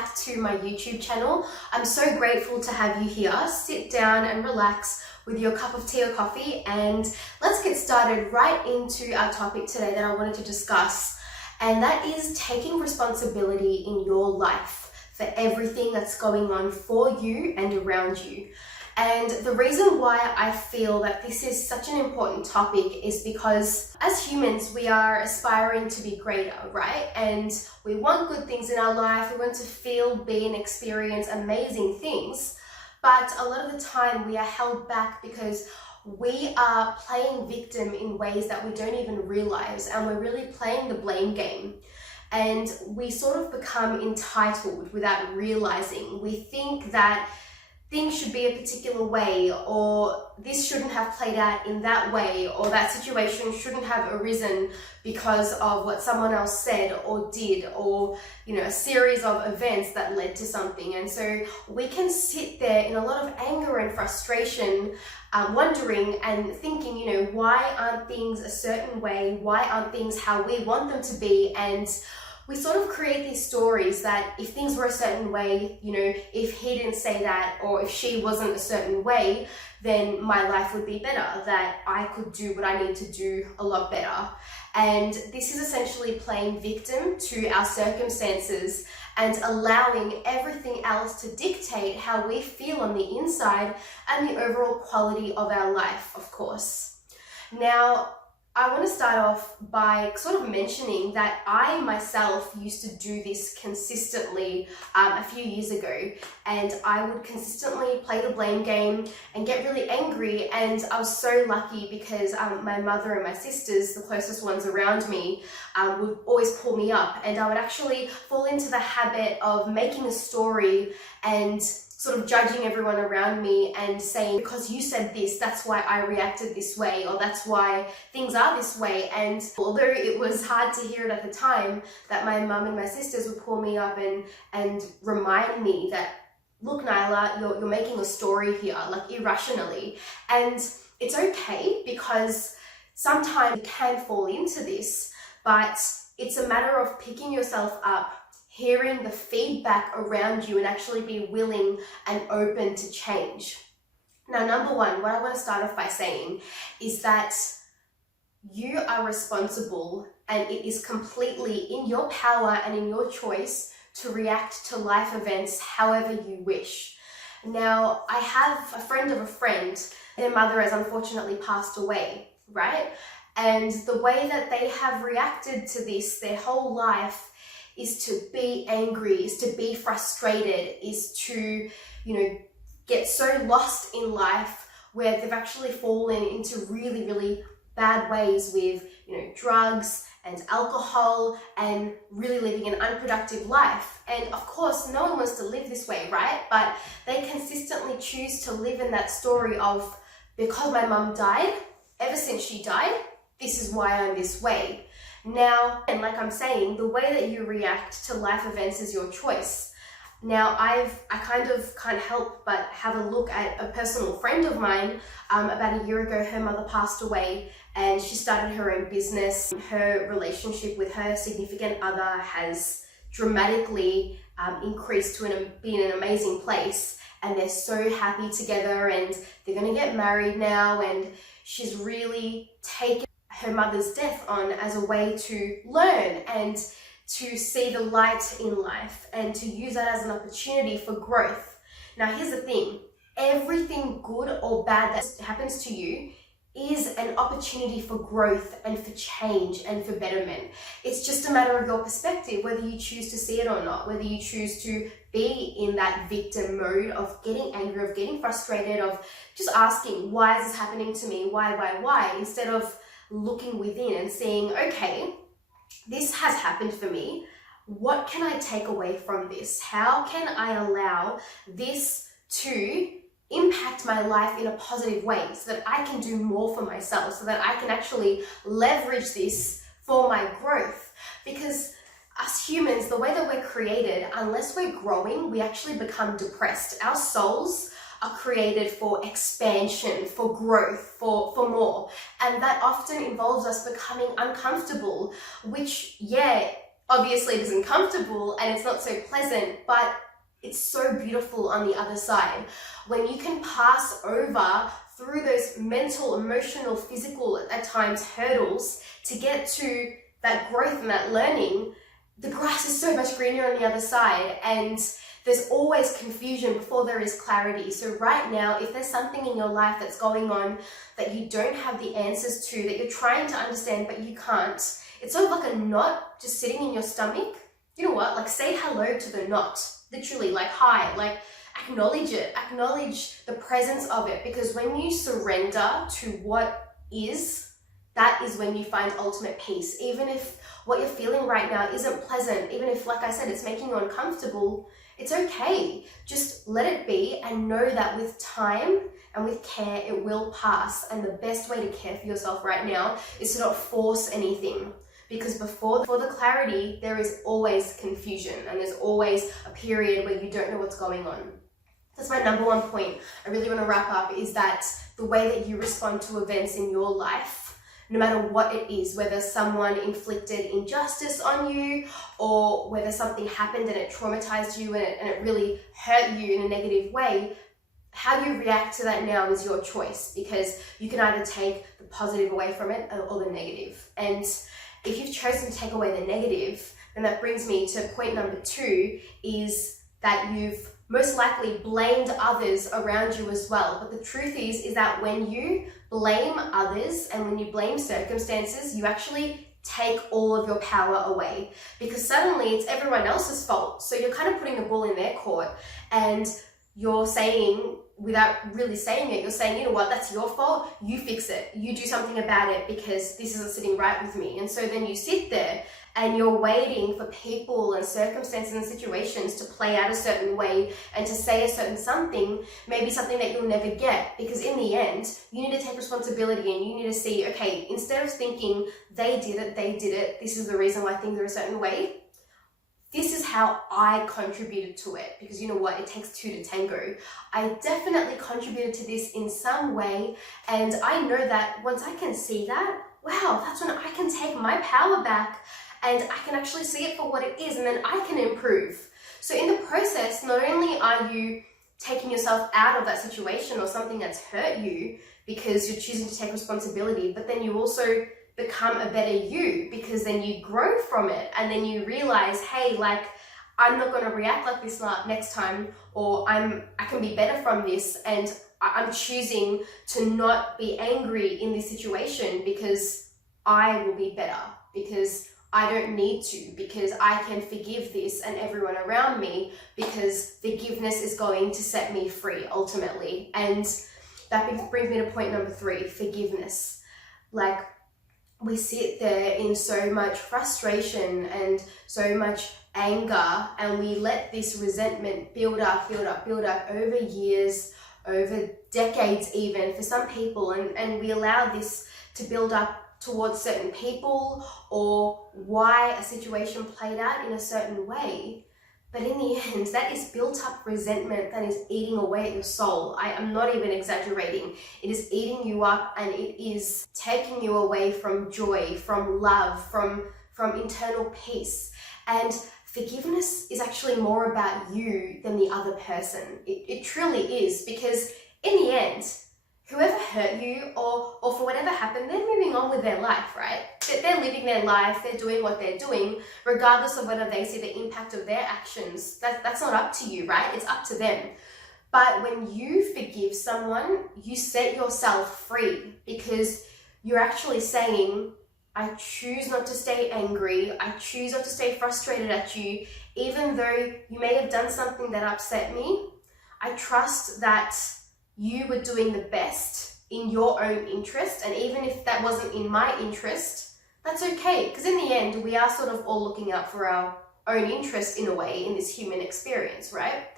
back to my YouTube channel. I'm so grateful to have you here. Sit down and relax with your cup of tea or coffee, and let's get started right into our topic today that I wanted to discuss, and that is taking responsibility in your life for everything that's going on for you and around you. And the reason why I feel that this is such an important topic is because as humans, we are aspiring to be greater, right? And we want good things in our life. We want to feel, be, and experience amazing things. But a lot of the time we are held back because we are playing victim in ways that we don't even realize, and we're really playing the blame game. And we sort of become entitled without realizing. We think that things should be a particular way, or this shouldn't have played out in that way, or that situation shouldn't have arisen because of what someone else said or did, or a series of events that led to something. And so we can sit there in a lot of anger and frustration, wondering and thinking, why aren't things a certain way? Why aren't things how we want them to be? And we sort of create these stories that if things were a certain way, if he didn't say that, or if she wasn't a certain way, then my life would be better, that I could do what I need to do a lot better. And this is essentially playing victim to our circumstances and allowing everything else to dictate how we feel on the inside and the overall quality of our life, of course. Now, I want to start off by sort of mentioning that I myself used to do this consistently a few years ago, and I would consistently play the blame game and get really angry. And I was so lucky because my mother and my sisters, the closest ones around me, would always pull me up, and I would actually fall into the habit of making a story and sort of judging everyone around me and saying, because you said this, that's why I reacted this way, or that's why things are this way. And although it was hard to hear it at the time, that my mum and my sisters would pull me up and remind me that, look, Nyla, you're making a story here, like irrationally. And it's okay, because sometimes you can fall into this, but it's a matter of picking yourself up, hearing the feedback around you, and actually be willing and open to change. Now, number one, what I want to start off by saying is that you are responsible, and it is completely in your power and in your choice to react to life events however you wish. Now, I have a friend of a friend. Their mother has unfortunately passed away, right? And the way that they have reacted to this their whole life is to be angry, is to be frustrated, is to, get so lost in life where they've actually fallen into really, really bad ways with, drugs and alcohol, and really living an unproductive life. And of course, no one wants to live this way, right? But they consistently choose to live in that story of, because my mum died, ever since she died, this is why I'm this way. Now, and like I'm saying, the way that you react to life events is your choice. Now, I can't help but have a look at a personal friend of mine. About a year ago, her mother passed away, and she started her own business. Her relationship with her significant other has dramatically increased to be in an amazing place, and they're so happy together, and they're going to get married now, and she's really taken her mother's death on as a way to learn and to see the light in life, and to use that as an opportunity for growth. Now, here's the thing. Everything good or bad that happens to you is an opportunity for growth and for change and for betterment. It's just a matter of your perspective, whether you choose to see it or not, whether you choose to be in that victim mode of getting angry, of getting frustrated, of just asking, why is this happening to me? Why? Instead of looking within and saying, okay, this has happened for me. What can I take away from this? How can I allow this to impact my life in a positive way so that I can do more for myself, so that I can actually leverage this for my growth? Because us humans, the way that we're created, unless we're growing, we actually become depressed. Our souls are created for expansion, for growth, for more. And that often involves us becoming uncomfortable, which, Obviously it isn't comfortable and it's not so pleasant, but it's so beautiful on the other side. When you can pass over through those mental, emotional, physical, at times, hurdles to get to that growth and that learning, the grass is so much greener on the other side, and there's always confusion before there is clarity. So right now, if there's something in your life that's going on that you don't have the answers to, that you're trying to understand but you can't, it's sort of like a knot just sitting in your stomach. You know what? Like, say hello to the knot. Literally, like, hi, like, acknowledge it. Acknowledge the presence of it, because when you surrender to what is, that is when you find ultimate peace. Even if what you're feeling right now isn't pleasant, even if, like I said, it's making you uncomfortable, it's okay. Just let it be and know that with time and with care, it will pass. And the best way to care for yourself right now is to not force anything. Because before the clarity, there is always confusion, and there's always a period where you don't know what's going on. That's my number one point I really want to wrap up, is that the way that you respond to events in your life, no matter what it is, whether someone inflicted injustice on you, or whether something happened and it traumatized you and it really hurt you in a negative way, how you react to that now is your choice, because you can either take the positive away from it or the negative. And if you've chosen to take away the negative, then that brings me to point number 2, is that you've most likely blamed others around you as well. But the truth is that when you blame others and when you blame circumstances, you actually take all of your power away, because suddenly it's everyone else's fault. So you're kind of putting the ball in their court, and you're saying, without really saying it, you're saying, you know what, that's your fault, you fix it, you do something about it, because this isn't sitting right with me. And so then you sit there and you're waiting for people and circumstances and situations to play out a certain way and to say a certain something, maybe something that you'll never get. Because in the end, you need to take responsibility, and you need to see, okay, instead of thinking they did it, this is the reason why things are a certain way, this is how I contributed to it. Because you know what? It takes 2 to tango. I definitely contributed to this in some way. And I know that once I can see that, wow, that's when I can take my power back and I can actually see it for what it is, and then I can improve. So in the process, not only are you taking yourself out of that situation or something that's hurt you because you're choosing to take responsibility, but then you also become a better you, because then you grow from it, and then you realize, hey, like, I'm not going to react like this next time, or I can be better from this, and I'm choosing to not be angry in this situation because I will be better, because I don't need to, because I can forgive this and everyone around me, because forgiveness is going to set me free ultimately. And that brings me to point number 3, forgiveness. Like, we sit there in so much frustration and so much anger, and we let this resentment build up over years, over decades even for some people, and we allow this to build up towards certain people, or why a situation played out in a certain way. But in the end, that is built up resentment that is eating away at your soul. I am not even exaggerating. It is eating you up, and it is taking you away from joy, from love, from internal peace. And forgiveness is actually more about you than the other person. It truly is, because in the end, whoever hurt you or for whatever happened, they're moving on with their life, right? They're living their life, they're doing what they're doing, regardless of whether they see the impact of their actions. That's not up to you, right? It's up to them. But when you forgive someone, you set yourself free, because you're actually saying, I choose not to stay angry, I choose not to stay frustrated at you, even though you may have done something that upset me. I trust that you were doing the best in your own interest, and even if that wasn't in my interest, that's okay, because in the end, we are sort of all looking out for our own interest in a way in this human experience, right?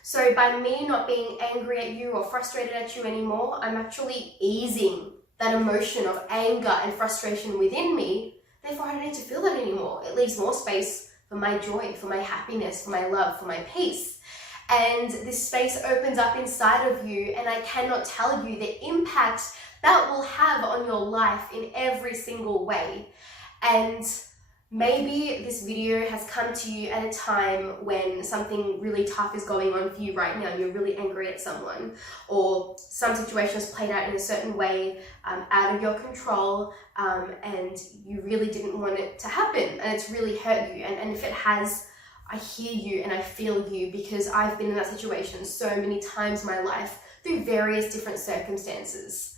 So by me not being angry at you or frustrated at you anymore, I'm actually easing that emotion of anger and frustration within me. Therefore, I don't need to feel that anymore. It leaves more space for my joy, for my happiness, for my love, for my peace. And this space opens up inside of you, and I cannot tell you the impact that will have on your life in every single way. And Maybe this video has come to you at a time when something really tough is going on for you right now. You're really angry at someone, or some situation has played out in a certain way, out of your control, and you really didn't want it to happen, and it's really hurt you. And if it has, I hear you and I feel you, because I've been in that situation so many times in my life through various different circumstances.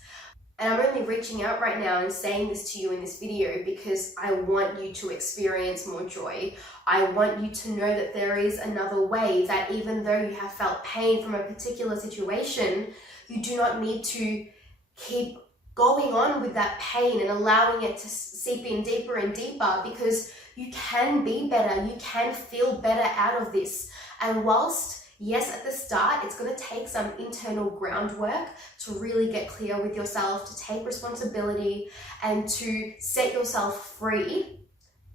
And I'm only reaching out right now and saying this to you in this video because I want you to experience more joy. I want you to know that there is another way, that even though you have felt pain from a particular situation, you do not need to keep going on with that pain and allowing it to seep in deeper and deeper, because you can be better, you can feel better out of this. And whilst yes, at the start, it's going to take some internal groundwork to really get clear with yourself, to take responsibility and to set yourself free.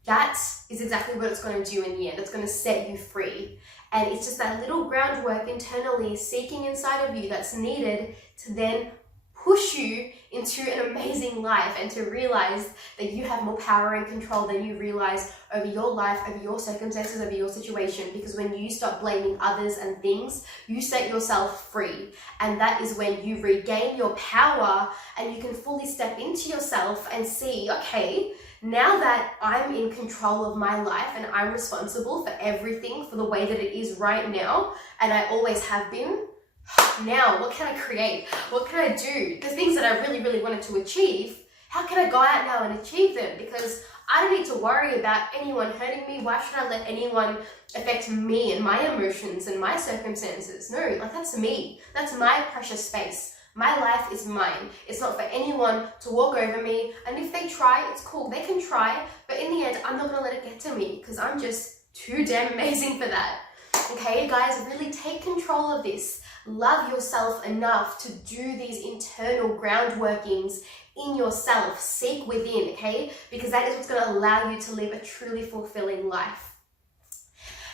That is exactly what it's going to do in the end. It's going to set you free. And it's just that little groundwork internally seeking inside of you that's needed to then push you into an amazing life, and to realize that you have more power and control than you realize over your life, over your circumstances, over your situation. Because when you stop blaming others and things, you set yourself free. And that is when you regain your power and you can fully step into yourself and see, okay, now that I'm in control of my life and I'm responsible for everything, for the way that it is right now, and I always have been, now what can I create? What can I do? The things that I really, really wanted to achieve, how can I go out now and achieve them? Because I don't need to worry about anyone hurting me. Why should I let anyone affect me and my emotions and my circumstances? No, like, that's me. That's my precious space. My life is mine. It's not for anyone to walk over me. And if they try, it's cool. They can try. But in the end, I'm not going to let it get to me, because I'm just too damn amazing for that. Okay, guys, really take control of this. Love yourself enough to do these internal groundworkings in yourself. Seek within, okay? Because that is what's going to allow you to live a truly fulfilling life.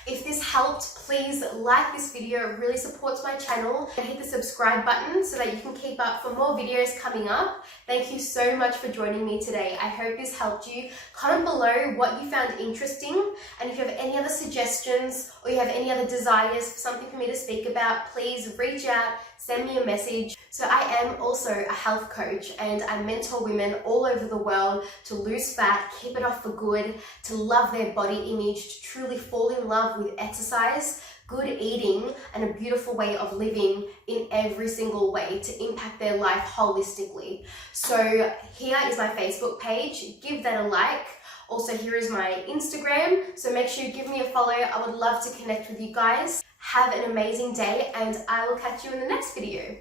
If this helped, please like this video. It really supports my channel. And hit the subscribe button so that you can keep up for more videos coming up. Thank you so much for joining me today. I hope this helped you. Comment below what you found interesting. And if you have any other suggestions or you have any other desires for something for me to speak about, please reach out, send me a message. So I am also a health coach, and I mentor women all over the world to lose fat, keep it off for good, to love their body image, to truly fall in love with exercise, good eating, and a beautiful way of living in every single way to impact their life holistically. So here is my Facebook page. Give that a like. Also, here is my Instagram. So make sure you give me a follow. I would love to connect with you guys. Have an amazing day, and I will catch you in the next video.